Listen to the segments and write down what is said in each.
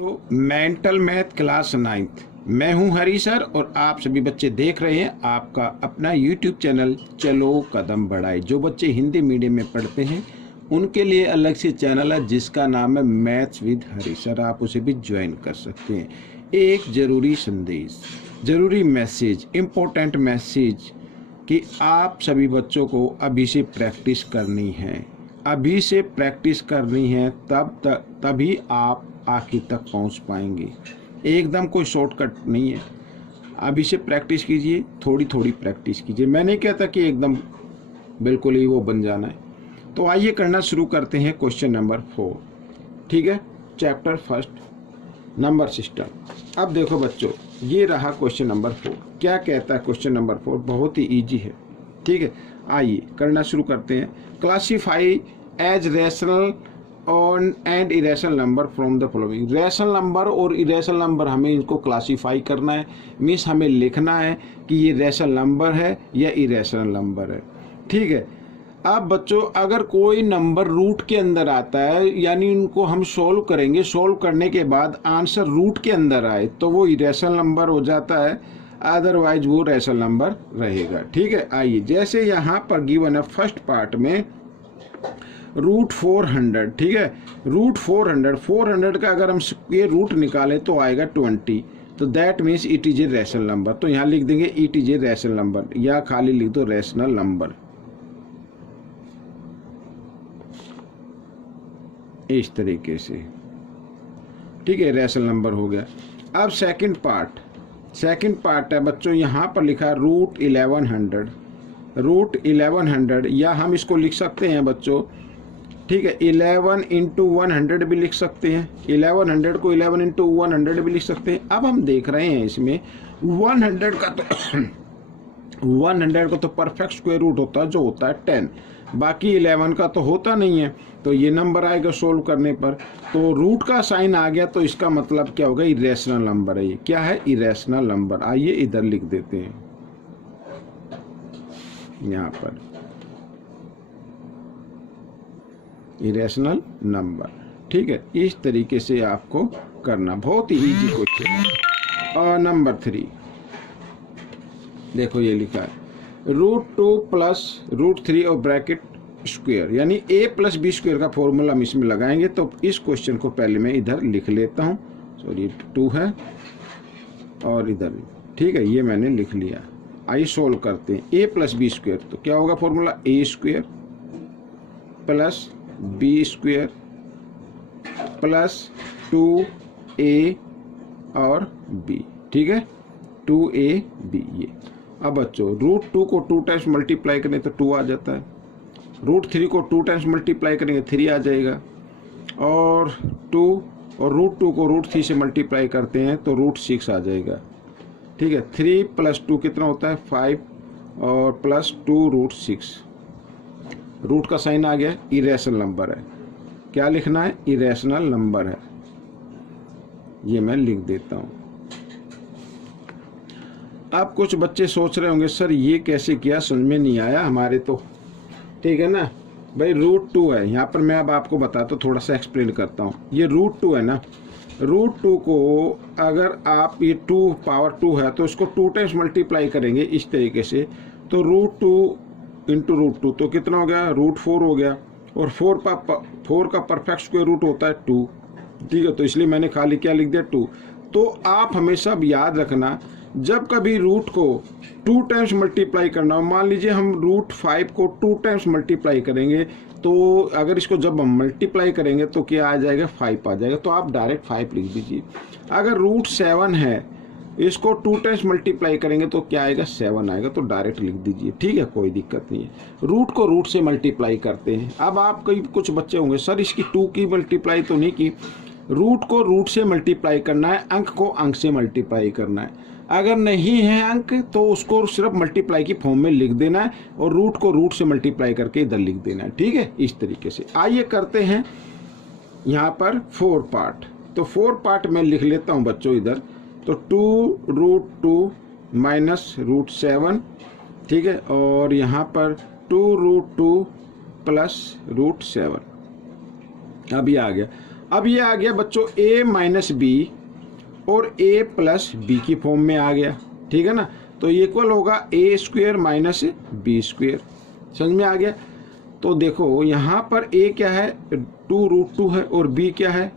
तो mental math class 9th मैं हूं हरी सर और आप सभी बच्चे देख रहे हैं आपका अपना यूट्यूब चैनल चलो कदम बढ़ाए। जो बच्चे हिंदी मीडियम में पढ़ते हैं उनके लिए अलग से चैनल है जिसका नाम है मैथ्स विद हरी सर, आप उसे भी ज्वाइन कर सकते हैं। एक ज़रूरी संदेश, ज़रूरी मैसेज, इम्पोर्टेंट मैसेज कि आप सभी बच्चों को अभी से प्रैक्टिस करनी है, अभी से प्रैक्टिस करनी है, तभी आप आखिर तक पहुंच पाएंगे। एकदम कोई शॉर्टकट नहीं है, अभी से प्रैक्टिस कीजिए, थोड़ी थोड़ी प्रैक्टिस कीजिए। मैं नहीं कहता कि एकदम बिल्कुल ही वो बन जाना है। तो आइए करना शुरू करते हैं क्वेश्चन नंबर 4। ठीक है, चैप्टर फर्स्ट नंबर सिस्टम। अब देखो बच्चों, ये रहा क्वेश्चन नंबर 4। क्या कहता है क्वेश्चन नंबर 4? बहुत ही ईजी है। ठीक है, आइए करना शुरू करते हैं। Classify as rational and irrational number from the following. Rational number और इरेशनल नंबर हमें इनको क्लासीफाई करना है, मीन्स हमें लिखना है कि ये रैशनल नंबर है या इरेशनल नंबर है। ठीक है, अब बच्चों अगर कोई नंबर रूट के अंदर आता है, यानी इनको हम सोल्व करेंगे, सोल्व करने के बाद आंसर रूट के अंदर आए तो वो इरेशनल नंबर हो जाता है, अदरवाइज वो रैशनल नंबर रहेगा। ठीक है, आइए जैसे यहाँ पर गिवन है फर्स्ट पार्ट में रूट 400। ठीक है, रूट 400 का अगर हम ये रूट निकालें तो आएगा 20, तो that means it is a rational number. तो यहाँ लिख देंगे it is a rational number, या खाली लिख दो रैशनल नंबर, इस तरीके से। ठीक है, रैशनल नंबर हो गया। अब सेकंड पार्ट है बच्चों, यहाँ पर लिखा रूट 1100, या हम इसको लिख सकते हैं बच्चों, ठीक है, 11 इंटू 100 भी लिख सकते हैं। 1100 को 11 इंटू 100 भी लिख सकते हैं। अब हम देख रहे हैं इसमें 100 का तो 100 का तो परफेक्ट स्क्वायर रूट होता है जो होता है 10, बाकी 11 का तो होता नहीं है, तो ये नंबर आएगा सोल्व करने पर। तो रूट का साइन आ गया तो इसका मतलब क्या होगा? इरेशनल नंबर है। ये क्या है? Irrational number. आइए इधर लिख देते हैं, यहाँ पर इरेशनल नंबर। ठीक है, इस तरीके से आपको करना, बहुत ही इजी क्वेश्चन है। और नंबर 3 देखो, ये लिखा है रूट 2 प्लस रूट 3 और ब्रैकेट स्क्वायर, यानी a प्लस बी स्क्वायर का फॉर्मूला हम इसमें लगाएंगे। तो इस क्वेश्चन को पहले मैं इधर लिख लेता हूँ, सॉरी 2 है और इधर, ठीक है, ये मैंने लिख लिया। आइए सोल्व करते हैं। a प्लस बी स्क्वायर, तो क्या होगा formula? a square plus b square plus 2a और b। ठीक है, 2ab ये। अब बच्चों रूट 2 को 2 टाइम्स मल्टीप्लाई करें तो 2 आ जाता है, रूट 3 को 2 टाइम्स मल्टीप्लाई करेंगे 3 आ जाएगा, और 2 और रूट 2 को रूट 3 से मल्टीप्लाई करते हैं तो रूट 6 आ जाएगा। ठीक है, 3 प्लस 2 कितना होता है? 5 और प्लस 2 रूट 6। रूट का साइन आ गया, इरेशनल नंबर है। क्या लिखना है? इरेशनल नंबर है। ये मैं लिख देता हूँ। अब कुछ बच्चे सोच रहे होंगे सर ये कैसे किया, समझ में नहीं आया हमारे तो। ठीक है ना भाई, रूट 2 है यहाँ पर, मैं अब आपको बताता हूँ, थोड़ा सा एक्सप्लेन करता हूँ। ये रूट 2 है ना, रूट 2 को अगर आप ये 2 पावर 2 है तो इसको 2 टाइम्स मल्टीप्लाई करेंगे इस तरीके से, तो रूट 2 इंटू रूट 2 तो कितना हो गया? रूट 4 हो गया, और 4 का परफेक्ट स्क्वायर रूट होता है 2। ठीक है, तो इसलिए मैंने खाली क्या लिख दिया? 2। तो आप हमेशा याद रखना, जब कभी रूट को 2 टाइम्स मल्टीप्लाई करना हो, मान लीजिए हम रूट 5 को 2 टाइम्स मल्टीप्लाई करेंगे, तो अगर इसको जब हम मल्टीप्लाई करेंगे तो क्या आ जाएगा? 5 आ जाएगा, तो आप डायरेक्ट 5 लिख दीजिए। अगर रूट 7 है, इसको 2 टाइम्स मल्टीप्लाई करेंगे तो क्या आएगा? 7 आएगा, तो डायरेक्ट लिख दीजिए। ठीक है, कोई दिक्कत नहीं है। रूट को रूट से मल्टीप्लाई करते हैं। अब आप कुछ बच्चे होंगे सर इसकी 2 की मल्टीप्लाई तो नहीं की। रूट को रूट से मल्टीप्लाई करना है, अंक को अंक से मल्टीप्लाई करना है। अगर नहीं है अंक तो उसको सिर्फ मल्टीप्लाई की फॉर्म में लिख देना है, और रूट को रूट से मल्टीप्लाई करके इधर लिख देना है। ठीक है, इस तरीके से। आइए करते हैं यहाँ पर 4 पार्ट। तो 4 पार्ट मैं लिख लेता हूँ बच्चों इधर। तो 2 रूट 2 माइनस रूट 7, ठीक है, और यहाँ पर 2 रूट 2 प्लस रूट 7। अब ये आ गया। अब ये आ गया बच्चों a माइनस बी और a प्लस बी की फॉर्म में आ गया, ठीक है ना। तो इक्वल होगा a square minus b square. समझ में आ गया। तो देखो यहाँ पर a क्या है 2√2 है और b क्या है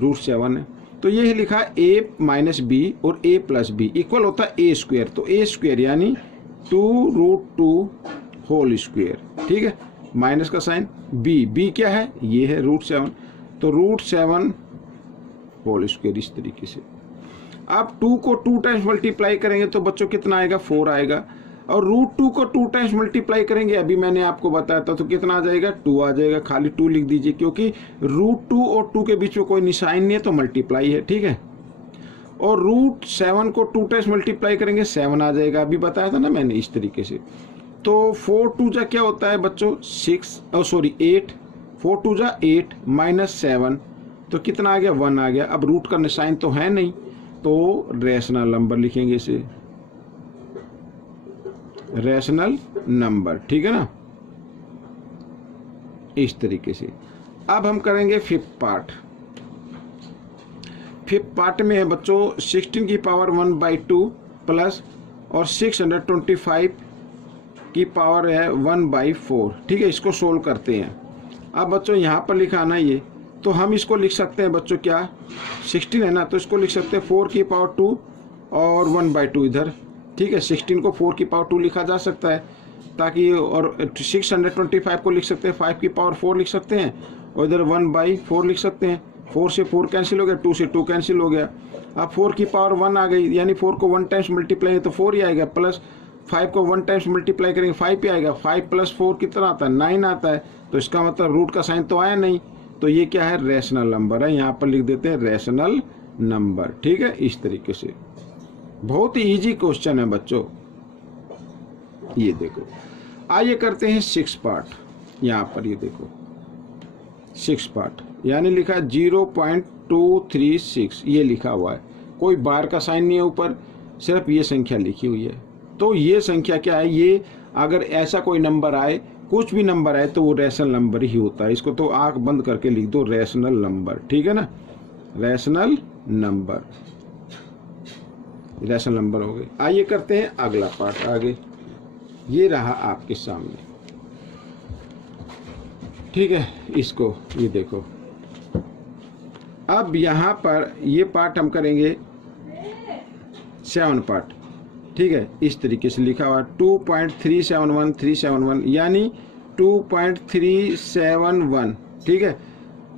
√7 है। तो ये लिखा a माइनस बी और a प्लस बी इक्वल होता है a स्क्वेयर। तो a स्क्वेयर यानी 2√2 होल स्क्वेयर, ठीक है, माइनस का साइन। b क्या है ये है √7, तो √7 होल स्क्वेयर इस तरीके से। अब 2 को 2 टाइम्स मल्टीप्लाई करेंगे तो बच्चों कितना आएगा 4 आएगा, और √2 को 2 टाइम्स मल्टीप्लाई करेंगे अभी मैंने आपको बताया था तो कितना आ जाएगा 2 आ जाएगा। खाली 2 लिख दीजिए क्योंकि √2 और 2 के बीच में कोई निशान नहीं है तो मल्टीप्लाई है, ठीक है। और √7 को 2 टाइम्स मल्टीप्लाई करेंगे 7 आ जाएगा, अभी बताया था ना मैंने इस तरीके से। तो 4 2 जा क्या होता है बच्चों 8, 4 2 जा 8 माइनस 7 तो कितना आ गया 1 आ गया। अब रूट का निशान तो है नहीं तो रेशनल नंबर लिखेंगे इसे, रेशनल नंबर, ठीक है ना, इस तरीके से। अब हम करेंगे फिफ्थ पार्ट। फिफ्थ पार्ट में है बच्चों 16 की पावर 1/2 प्लस और 625 की पावर है 1/4, ठीक है। इसको सोल्व करते हैं। अब बच्चों यहाँ पर लिखा ना ये, तो हम इसको लिख सकते हैं बच्चों क्या 16 है ना, तो इसको लिख सकते हैं 4 की पावर 2 और 1/2 इधर, ठीक है। 16 को 4 की पावर 2 लिखा जा सकता है ताकि, और 625 को लिख सकते हैं 5 की पावर 4 लिख सकते हैं, और इधर 1/4 लिख सकते हैं। 4 से 4 कैंसिल हो गया, 2 से 2 कैंसिल हो गया। अब 4 की पावर 1 आ गई, यानी 4 को 1 टाइम्स मल्टीप्लाई तो 4 ही आएगा, प्लस 5 को 1 टाइम्स मल्टीप्लाई करेंगे 5 ही आएगा। 5 + 4 कितना आता है 9 आता है, तो इसका मतलब रूट का साइन तो आया नहीं, तो ये क्या है रेशनल नंबर है। यहाँ पर लिख देते हैं रेशनल नंबर, ठीक है, इस तरीके से। बहुत ही इजी क्वेश्चन है बच्चों। ये देखो, आइए करते हैं 6 पार्ट। यहाँ पर ये देखो 6 पार्ट, यानी लिखा 0.236 ये लिखा हुआ है, कोई बार का साइन नहीं है ऊपर, सिर्फ ये संख्या लिखी हुई है। तो ये संख्या क्या है, ये अगर ऐसा कोई नंबर आए, कुछ भी नंबर आए, तो वो रेशनल नंबर ही होता है। इसको तो आंख बंद करके लिख दो रेशनल नंबर, ठीक है ना, रेशनल नंबर, रेशनल नंबर हो गए। आइए करते हैं अगला पार्ट आगे। ये रहा आपके सामने, ठीक है। इसको ये देखो, अब यहाँ पर ये पार्ट हम करेंगे 7 पार्ट, ठीक है। इस तरीके से लिखा हुआ 2.371371 यानी 2.371, ठीक है।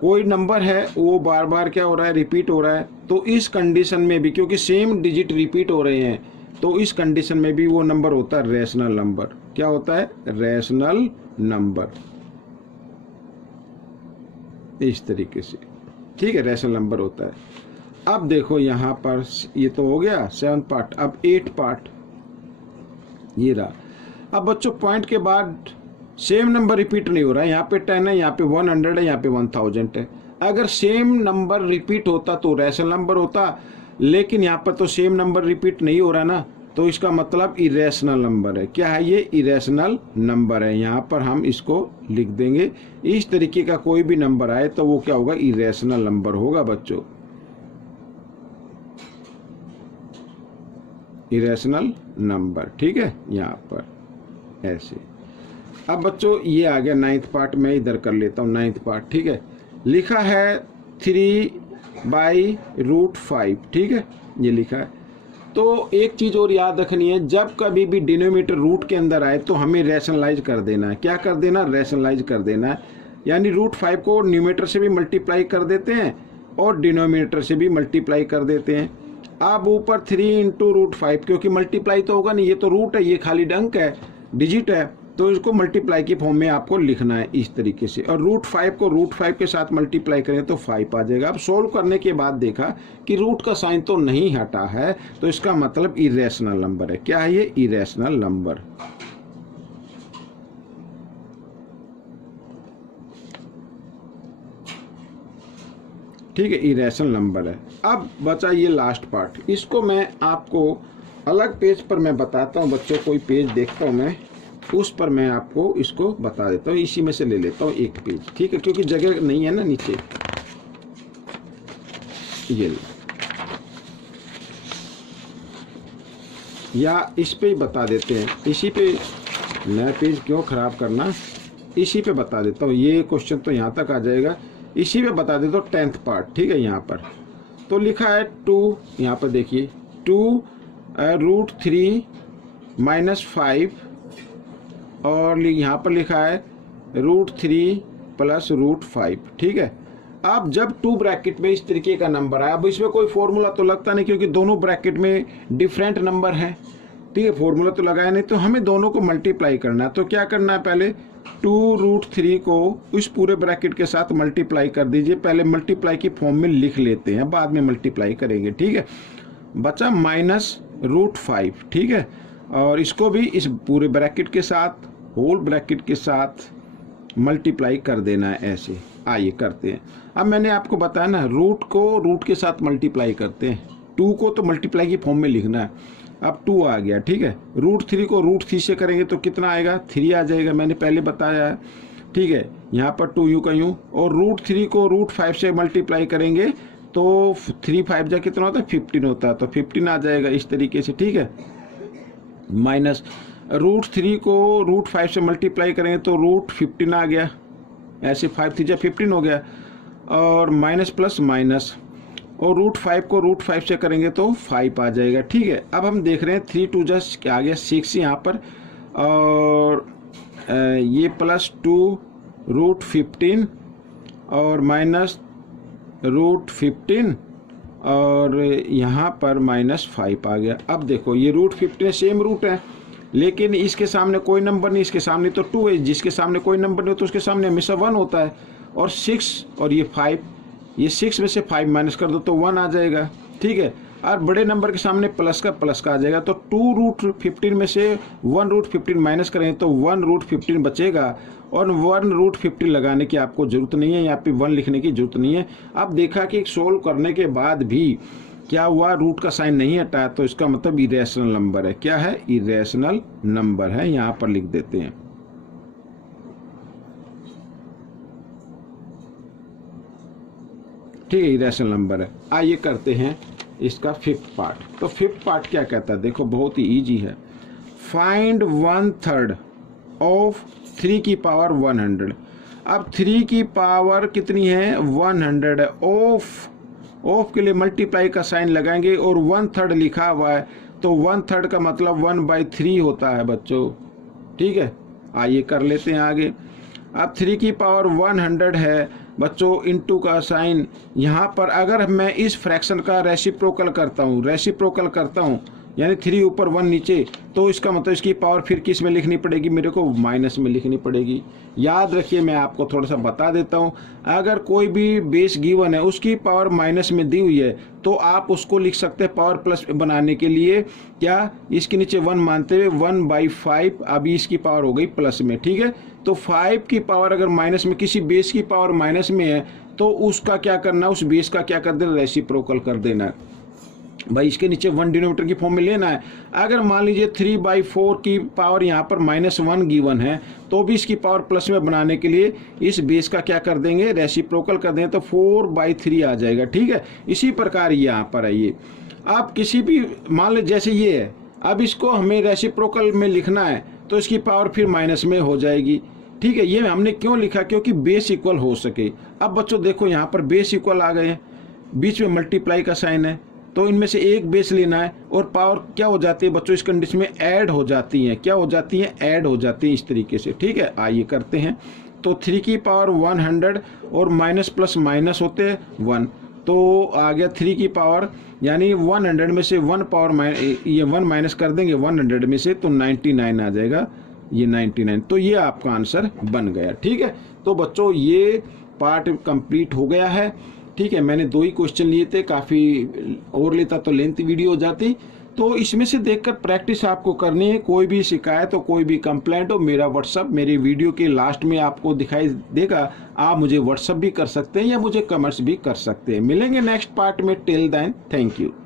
कोई नंबर है वो बार बार क्या हो रहा है रिपीट हो रहा है, तो इस कंडीशन में भी क्योंकि सेम डिजिट रिपीट हो रहे हैं, तो इस कंडीशन में भी वो नंबर होता है रेशनल नंबर। क्या होता है रेशनल नंबर, इस तरीके से, ठीक है, रेशनल नंबर होता है। अब देखो यहाँ पर ये तो हो गया 7 पार्ट। अब 8 पार्ट ये रहा। अब बच्चों पॉइंट के बाद सेम नंबर रिपीट नहीं हो रहा है, यहाँ पे 10 है, यहाँ पे 100 है, यहाँ पे 1000 है। अगर सेम नंबर रिपीट होता तो रेशनल नंबर होता, लेकिन यहाँ पर तो सेम नंबर रिपीट नहीं हो रहा ना, तो इसका मतलब इरेशनल नंबर है। क्या है ये इरेशनल नंबर है। यहाँ पर हम इसको लिख देंगे। इस तरीके का कोई भी नंबर आए तो वो क्या होगा इरेशनल नंबर होगा बच्चों, इरेशनल नंबर, ठीक है। यहाँ पर ऐसे। अब बच्चों ये आ गया 9th पार्ट, मैं इधर कर लेता हूँ 9th पार्ट, ठीक है। लिखा है 3/√5, ठीक है, ये लिखा है। तो एक चीज़ और याद रखनी है, जब कभी भी डिनोमिनेटर रूट के अंदर आए तो हमें रैशनलाइज कर देना है। क्या कर देना, रैशनलाइज कर देना है। यानी √5 को न्यूमरेटर से भी मल्टीप्लाई कर देते हैं और डिनोमिनेटर से भी मल्टीप्लाई कर देते हैं। अब ऊपर 3 × √5, क्योंकि मल्टीप्लाई तो होगा नहीं, ये तो रूट है, ये खाली अंक है, डिजिट है, तो इसको मल्टीप्लाई की फॉर्म में आपको लिखना है इस तरीके से। और √5 को √5 के साथ मल्टीप्लाई करें तो 5 आ जाएगा। अब सोल्व करने के बाद देखा कि रूट का साइन तो नहीं हटा है, तो इसका मतलब इरेशनल नंबर है। क्या है ये इरेशनल नंबर। ठीक है, इरेशनल नंबर है। अब बचा ये लास्ट पार्ट, इसको मैं आपको अलग पेज पर मैं बताता हूँ बच्चों। कोई पेज देखता हूँ मैं, उस पर मैं आपको इसको बता देता हूँ। इसी में से ले लेता हूँ एक पेज, ठीक है, क्योंकि जगह नहीं है ना नीचे। ये लो। या इस पे ही बता देते हैं, इसी पे नया पेज क्यों ख़राब करना, इसी पे बता देता हूँ। ये क्वेश्चन तो यहाँ तक आ जाएगा, इसी पे बता देता हूँ 10th पार्ट, ठीक है। यहाँ पर तो लिखा है 2, यहाँ पर देखिए 2√3 - 5 और यहाँ पर लिखा है √3 + √5, ठीक है। अब जब 2 ब्रैकेट में इस तरीके का नंबर आया, अब इसमें कोई फॉर्मूला तो लगता नहीं क्योंकि दोनों ब्रैकेट में डिफरेंट नंबर है, ठीक है। फॉर्मूला तो लगाया नहीं, तो हमें दोनों को मल्टीप्लाई करना है। तो क्या करना है, पहले 2√3 को उस पूरे ब्रैकेट के साथ मल्टीप्लाई कर दीजिए। पहले मल्टीप्लाई की फॉर्म में लिख लेते हैं, बाद में मल्टीप्लाई करेंगे, ठीक है। बचा -√5, ठीक है। और इसको भी इस पूरे ब्रैकेट के साथ, होल ब्रैकेट के साथ मल्टीप्लाई कर देना है ऐसे। आइए करते हैं। अब मैंने आपको बताया ना, रूट को रूट के साथ मल्टीप्लाई करते हैं, 2 को तो मल्टीप्लाई की फॉर्म में लिखना है। अब 2 आ गया, ठीक है। √3 को √3 से करेंगे तो कितना आएगा, 3 आ जाएगा, मैंने पहले बताया है, ठीक है। यहाँ पर 2 यूँ का यूँ, और √3 को √5 से मल्टीप्लाई करेंगे तो 3 5 जा कितना होता है, 15 होता है, तो 15 आ जाएगा इस तरीके से, ठीक है। माइनस √3 को √5 से मल्टीप्लाई करेंगे तो √15 आ गया, ऐसे 5 3 जा 15 हो गया, और माइनस प्लस माइनस, और √5 को √5 से करेंगे तो 5 आ जाएगा, ठीक है। अब हम देख रहे हैं 3 2 जा क्या आ गया 6 यहाँ पर, और ये +2 √15 और माइनस √15 और यहाँ पर -5 आ गया। अब देखो ये √15 सेम रूट है, लेकिन इसके सामने कोई नंबर नहीं, इसके सामने तो 2 है, जिसके सामने कोई नंबर नहीं हो तो उसके सामने हमेशा 1 होता है। और 6 और ये 5, ये 6 में से 5 माइनस कर दो तो 1 आ जाएगा, ठीक है। और बड़े नंबर के सामने प्लस का आ जाएगा, तो 2√15 में से 1√15 माइनस करें तो 1√15 बचेगा, और 1√15 लगाने की आपको ज़रूरत नहीं है, यहाँ पे 1 लिखने की ज़रूरत नहीं है। अब देखा कि सोल्व करने के बाद भी क्या हुआ, रूट का साइन नहीं हटा, तो इसका मतलब इरेशनल नंबर है। क्या है, इरेशनल नंबर है, यहाँ पर लिख देते हैं। ठीक है, इरेशनल नंबर है। आइए करते हैं इसका 5th पार्ट। तो 5th पार्ट क्या कहता है, देखो बहुत ही इजी है। फाइंड 1/3 ऑफ 3 की पावर 100। अब 3 की पावर कितनी है, 100 है। ऑफ के लिए मल्टीप्लाई का साइन लगाएंगे, और 1/3 लिखा हुआ है, तो 1/3 का मतलब 1/3 होता है बच्चों, ठीक है। आइए कर लेते हैं आगे। अब 3 की पावर 100 है बच्चों, इनटू का साइन। यहाँ पर अगर मैं इस फ्रैक्शन का रेसिप्रोकल करता हूँ यानी 3 ऊपर 1 नीचे, तो इसका मतलब इसकी पावर फिर किस में लिखनी पड़ेगी, मेरे को माइनस में लिखनी पड़ेगी। याद रखिए, मैं आपको थोड़ा सा बता देता हूँ, अगर कोई भी बेस गिवन है उसकी पावर माइनस में दी हुई है तो आप उसको लिख सकते हैं पावर प्लस बनाने के लिए, क्या इसके नीचे 1 मानते हुए 1/5, अभी इसकी पावर हो गई प्लस में, ठीक है। तो 5 की पावर अगर माइनस में, किसी बेस की पावर माइनस में है तो उसका क्या करना, उस बेस का क्या कर देना, रेसिप्रोकल कर देना भाई, इसके नीचे 1 डिनोमिनेटर की फॉर्म में लेना है। अगर मान लीजिए 3/4 की पावर यहाँ पर -1 गिवन है, तो भी इसकी पावर प्लस में बनाने के लिए इस बेस का क्या कर देंगे, रेसिप्रोकल कर देंगे, तो 4/3 आ जाएगा, ठीक है। इसी प्रकार यहाँ पर है ये, आप किसी भी मान लीजिए जैसे ये है, अब इसको हमें रेसिप्रोकल में लिखना है तो इसकी पावर फिर माइनस में हो जाएगी, ठीक है। ये हमने क्यों लिखा, क्योंकि बेस इक्वल हो सके। अब बच्चों देखो यहाँ पर बेस इक्वल आ गए हैं, बीच में मल्टीप्लाई का साइन है, तो इनमें से एक बेस लेना है, और पावर क्या हो जाती है बच्चों, इस कंडीशन में ऐड हो जाती हैं। क्या हो जाती हैं, ऐड हो जाती हैं इस तरीके से, ठीक है। आइए करते हैं। तो 3 की पावर 100 और माइनस प्लस माइनस होते हैं 1, तो आ गया 3 की पावर, यानी 100 में से 1 पावर ये 1 माइनस कर देंगे 100 में से, तो 99 आ जाएगा, ये 99। तो ये आपका आंसर बन गया, ठीक है। तो बच्चों ये पार्ट कंप्लीट हो गया है, ठीक है। मैंने 2 ही क्वेश्चन लिए थे, काफ़ी और लेता तो लेंथ वीडियो हो जाती, तो इसमें से देखकर प्रैक्टिस आपको करनी है। कोई भी शिकायत हो, कोई भी कंप्लेंट हो, मेरा व्हाट्सअप मेरे वीडियो के लास्ट में आपको दिखाई देगा, आप मुझे व्हाट्सअप भी कर सकते हैं या मुझे कमेंट्स भी कर सकते हैं। मिलेंगे नेक्स्ट पार्ट में, टिल देन थैंक यू।